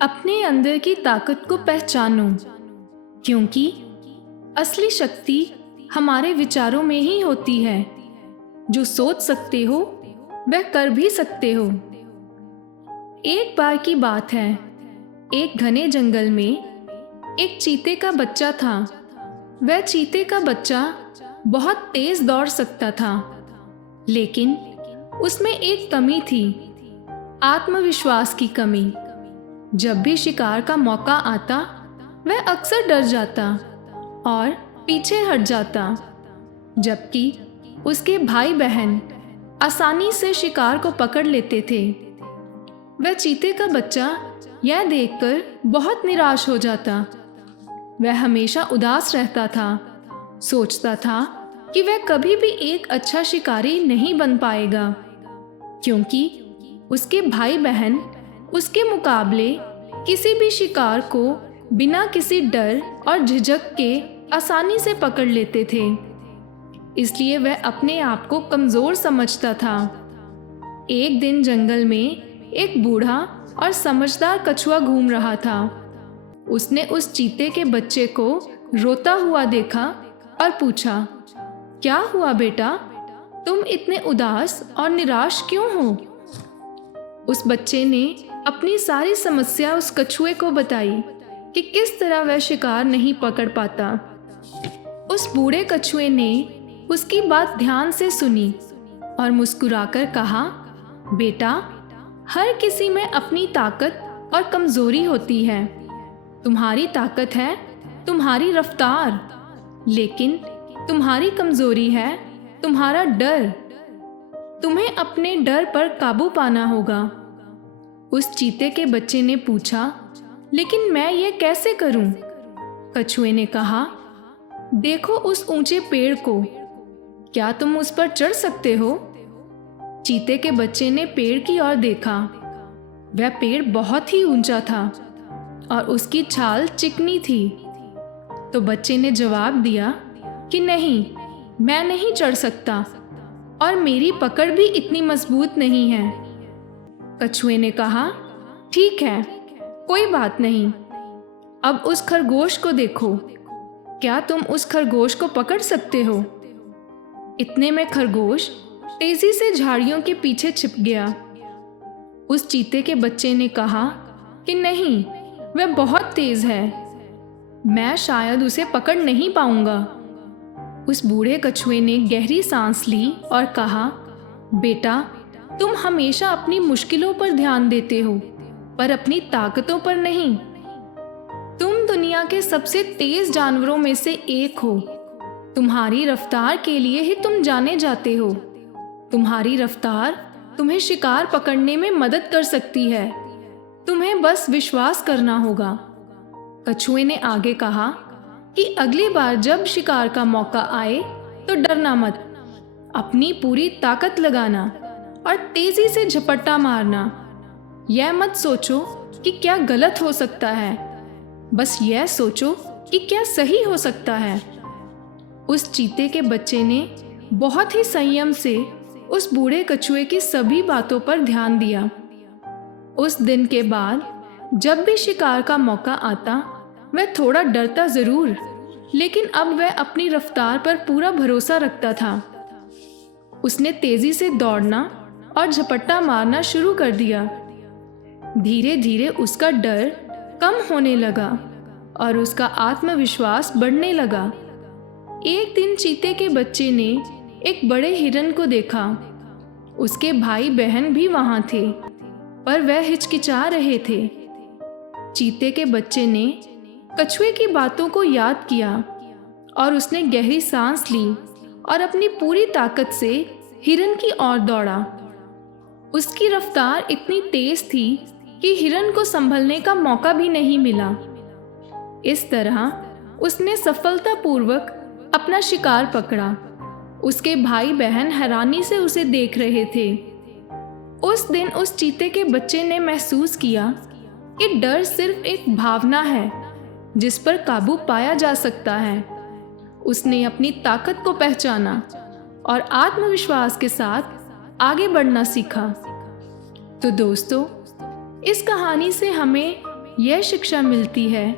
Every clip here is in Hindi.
अपने अंदर की ताकत को पहचानो, क्योंकि असली शक्ति हमारे विचारों में ही होती है। जो सोच सकते हो वह कर भी सकते हो। एक बार की बात है, एक घने जंगल में एक चीते का बच्चा था। वह चीते का बच्चा बहुत तेज दौड़ सकता था, लेकिन उसमें एक कमी थी, आत्मविश्वास की कमी। जब भी शिकार का मौका आता वह अक्सर डर जाता और पीछे हट जाता, जबकि उसके भाई बहन आसानी से शिकार को पकड़ लेते थे। वह चीते का बच्चा यह देखकर बहुत निराश हो जाता। वह हमेशा उदास रहता था, सोचता था कि वह कभी भी एक अच्छा शिकारी नहीं बन पाएगा, क्योंकि उसके भाई बहन उसके मुकाबले किसी भी शिकार को बिना किसी डर और झिझक के आसानी से पकड़ लेते थे। इसलिए वह अपने आप को कमज़ोर समझता था। एक दिन जंगल में एक बूढ़ा और समझदार कछुआ घूम रहा था। उसने उस चीते के बच्चे को रोता हुआ देखा और पूछा, क्या हुआ बेटा, तुम इतने उदास और निराश क्यों हो? उस बच्चे ने अपनी सारी समस्या उस कछुए को बताई कि किस तरह वह शिकार नहीं पकड़ पाता। उस बूढ़े कछुए ने उसकी बात ध्यान से सुनी और मुस्कुराकर कहा, बेटा, हर किसी में अपनी ताकत और कमजोरी होती है। तुम्हारी ताकत है तुम्हारी रफ्तार, लेकिन तुम्हारी कमजोरी है तुम्हारा डर। तुम्हें अपने डर पर काबू पाना होगा। उस चीते के बच्चे ने पूछा, लेकिन मैं ये कैसे करूं? कछुए ने कहा, देखो उस ऊंचे पेड़ को, क्या तुम उस पर चढ़ सकते हो? चीते के बच्चे ने पेड़ की ओर देखा। वह पेड़ बहुत ही ऊंचा था और उसकी छाल चिकनी थी। तो बच्चे ने जवाब दिया कि नहीं, मैं नहीं चढ़ सकता और मेरी पकड़ भी इतनी मजबूत नहीं है। कछुए ने कहा, ठीक है, कोई बात नहीं। अब उस खरगोश को देखो, क्या तुम उस खरगोश को पकड़ सकते हो? इतने में खरगोश तेजी से झाड़ियों के पीछे छिप गया। उस चीते के बच्चे ने कहा कि नहीं, वह बहुत तेज है, मैं शायद उसे पकड़ नहीं पाऊंगा। उस बूढ़े कछुए ने गहरी सांस ली और कहा, बेटा, तुम हमेशा अपनी मुश्किलों पर ध्यान देते हो, पर अपनी ताकतों पर नहीं। तुम दुनिया के सबसे तेज जानवरों में से एक हो। तुम्हारी रफ्तार के लिए ही तुम जाने जाते हो। तुम्हारी रफ्तार तुम्हें शिकार पकड़ने में मदद कर सकती है। तुम्हें बस विश्वास करना होगा। कछुए ने आगे कहा कि अगली बार जब शिकार का मौका आए तो डरना मत, अपनी पूरी ताकत लगाना और तेजी से झपट्टा मारना। यह मत सोचो कि क्या गलत हो सकता है, बस यह सोचो कि क्या सही हो सकता है। उस चीते के बच्चे ने बहुत ही संयम से उस बूढ़े कछुए की सभी बातों पर ध्यान दिया। उस दिन के बाद जब भी शिकार का मौका आता वह थोड़ा डरता जरूर, लेकिन अब वह अपनी रफ्तार पर पूरा भरोसा रखता था। उसने तेजी से दौड़ना और झपट्टा मारना शुरू कर दिया। धीरे धीरे उसका डर कम होने लगा और उसका आत्मविश्वास बढ़ने लगा। एक दिन चीते के बच्चे ने एक बड़े हिरन को देखा। उसके भाई बहन भी वहां थे, पर वह हिचकिचा रहे थे। चीते के बच्चे ने कछुए की बातों को याद किया और उसने गहरी सांस ली और अपनी पूरी ताकत से हिरन की ओर दौड़ा। उसकी रफ्तार इतनी तेज थी कि हिरन को संभलने का मौका भी नहीं मिला। इस तरह उसने सफलतापूर्वक अपना शिकार पकड़ा। उसके भाई बहन हैरानी से उसे देख रहे थे। उस दिन उस चीते के बच्चे ने महसूस किया कि डर सिर्फ एक भावना है जिस पर काबू पाया जा सकता है। उसने अपनी ताकत को पहचाना और आत्मविश्वास के साथ आगे बढ़ना सीखा। तो दोस्तों, इस कहानी से हमें यह शिक्षा मिलती है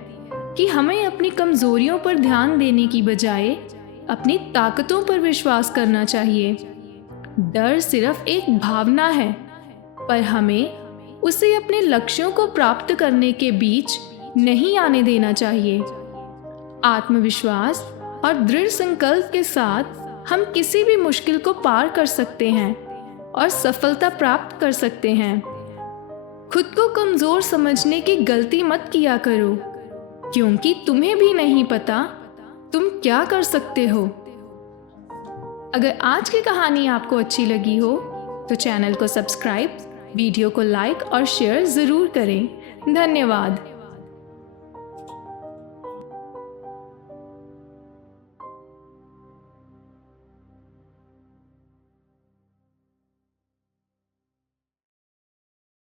कि हमें अपनी कमज़ोरियों पर ध्यान देने की बजाय अपनी ताकतों पर विश्वास करना चाहिए। डर सिर्फ एक भावना है, पर हमें उसे अपने लक्ष्यों को प्राप्त करने के बीच नहीं आने देना चाहिए। आत्मविश्वास और दृढ़ संकल्प के साथ हम किसी भी मुश्किल को पार कर सकते हैं और सफलता प्राप्त कर सकते हैं। खुद को कमज़ोर समझने की गलती मत किया करो, क्योंकि तुम्हें भी नहीं पता तुम क्या कर सकते हो। अगर आज की कहानी आपको अच्छी लगी हो तो चैनल को सब्सक्राइब, वीडियो को लाइक और शेयर ज़रूर करें। धन्यवाद।